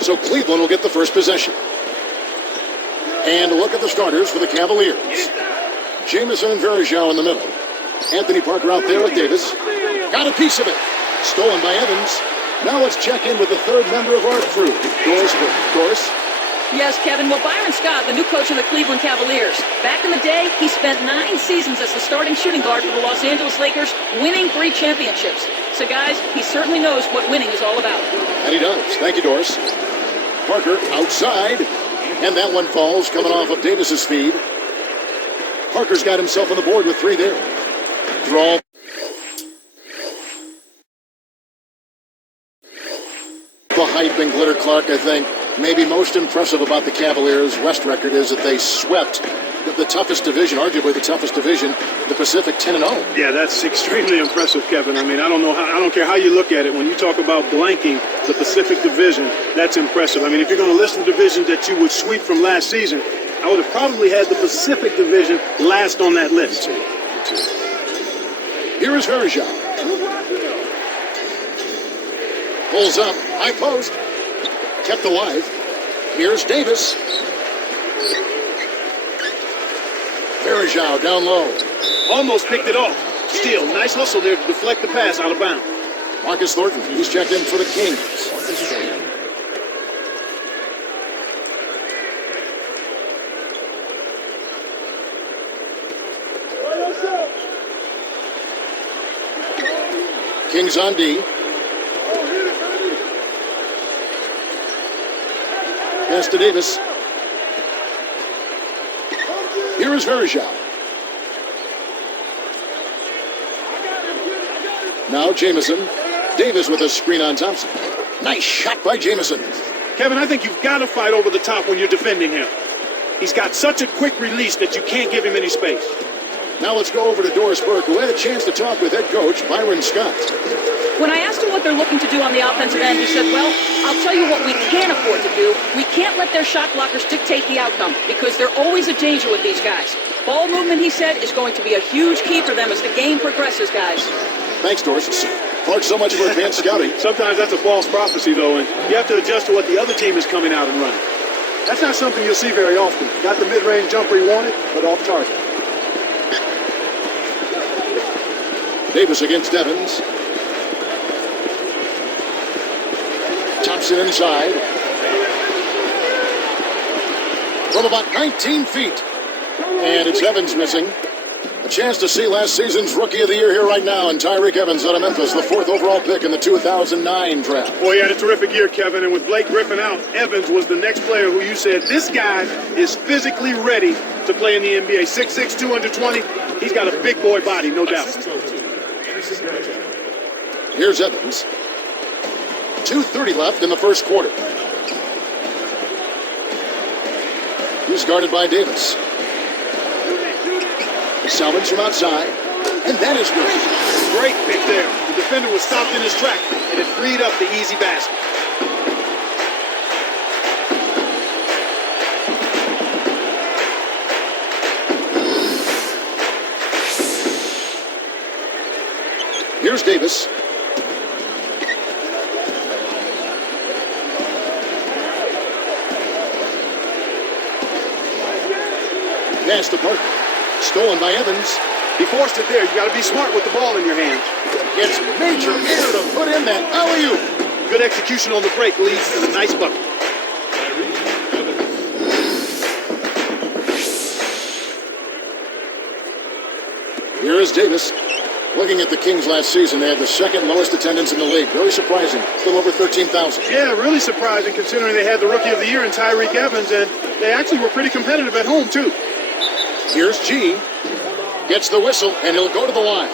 So Cleveland will get the first possession. And a look at the starters for the Cavaliers. Jamison and Verjao in the middle. Anthony Parker out there with Davis. Got a piece of it. Stolen by Evans. Now let's check in with the third member of our crew, Doris. Yes, Kevin. Well, Byron Scott, the new coach of the Cleveland Cavaliers. Back in the day, he spent 9 seasons as the starting shooting guard for the Los Angeles Lakers, winning 3 championships. So, guys, he certainly knows what winning is all about. And he does. Thank you, Doris. Parker outside. And that one falls, coming off of Davis's feed. Parker's got himself on the board with 3 there. Draw. The hype and glitter, Clark, I think. Maybe most impressive about the Cavaliers' West record is that they swept the toughest division, arguably the toughest division, the Pacific 10-0. Yeah, that's extremely impressive, Kevin. I mean, I don't care how you look at it. When you talk about blanking the Pacific Division, that's impressive. I mean, if you're going to list the divisions that you would sweep from last season, I would have probably had the Pacific Division last on that list. Here is Verjao. Pulls up, high post. Kept alive. Here's Davis. Verjao down low. Almost picked it off. Steal. Nice hustle there to deflect the pass out of bounds. Marcus Thornton, he's checked in for the Kings. Kings on D. Pass to Davis. Here is Verjao. Now Jamison. Davis with a screen on Thompson. Nice shot by Jamison. Kevin, I think you've got to fight over the top when you're defending him. He's got such a quick release that you can't give him any space. Now let's go over to Doris Burke, who had a chance to talk with head coach Byron Scott. When I asked him what they're looking to do on the offensive end, he said, well, I'll tell you what we can't afford to do. We can't let their shot blockers dictate the outcome because they're always a danger with these guys. Ball movement, he said, is going to be a huge key for them as the game progresses, guys. Thanks, Doris. Clark, so much for advanced scouting. Sometimes that's a false prophecy, though, and you have to adjust to what the other team is coming out and running. That's not something you'll see very often. Got the mid-range jumper he wanted, but off target. Davis against Evans. Thompson inside. From about 19 feet. And it's Evans missing. A chance to see last season's Rookie of the Year here right now, and Tyreke Evans out of Memphis, the 4th overall pick in the 2009 draft. Boy, he had a terrific year, Kevin, and with Blake Griffin out, Evans was the next player who you said, this guy is physically ready to play in the NBA. 6'6", 220. He's got a big boy body, no doubt. Here's Evans. 2:30 left in the first quarter. He's guarded by Davis. Salvage from outside, and that is good. Great pick there. The defender was stopped in his track, and it freed up the easy basket. Here's Davis. Pass to Parker. Stolen by Evans. He forced it there. You got to be smart with the ball in your hands. It's major error to put in that alley-oop. Good execution on the break leads to the nice bucket. Here is Davis. Looking at the Kings last season, they had the 2nd lowest attendance in the league. Very surprising. Still over 13,000. Yeah, really surprising considering they had the Rookie of the Year in Tyreke Evans, and they actually were pretty competitive at home, too. Here's G. Gets the whistle, and he'll go to the line.